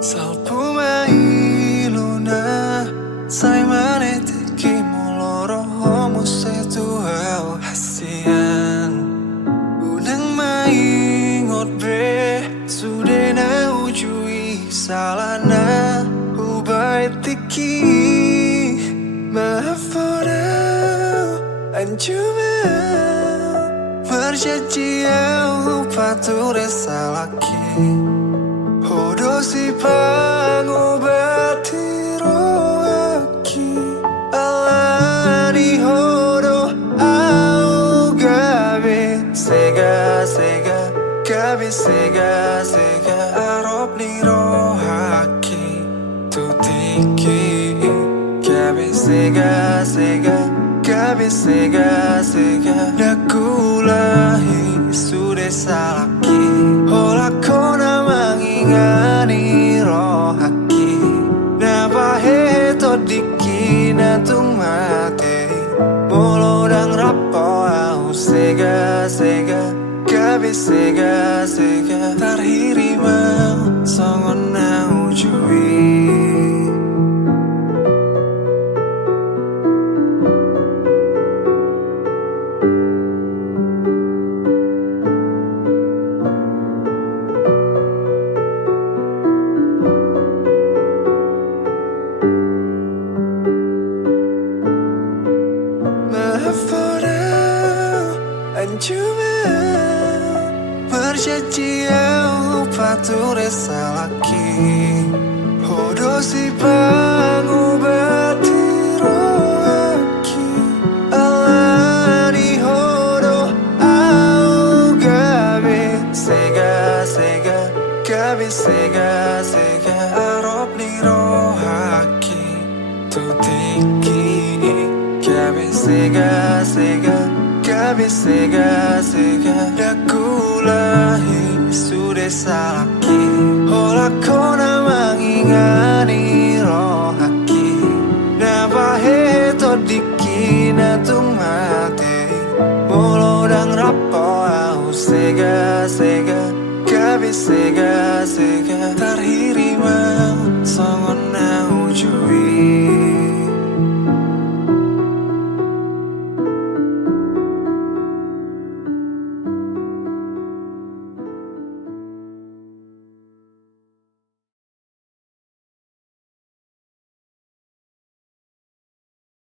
Salpumai luna sai manete ki moloro homo se tu hau hasian unang mai ngot be sude na ujui salana ubai tiki maafora anjuma perjanjian pature salaki Hodo si pangobati roaki Alani hodo au gabe Sega sega gabe sega sega Arop ni rohaki tutiki Gabe sega sega gabe sega sega Dakulahi sude salaki Hola kona mangingani rohaki Nabahe todiki na tumate Molo dang rapo au sega sega Gabe sega sega Tarhiri mau songon na ujui Anjuma perjanjian pature salaki Hodo si pangobati rohaki Alani hodo au gabe Sega sega gabe sega sega Arop ni rohaki tutiki Gabe sega sega Gabe sega sega Dakulahi sude salaki Hola kona mangingani rohaki Nabahe todiki na tumate Molo dang rapo au sega sega Gabe sega sega Tarhiri mau songon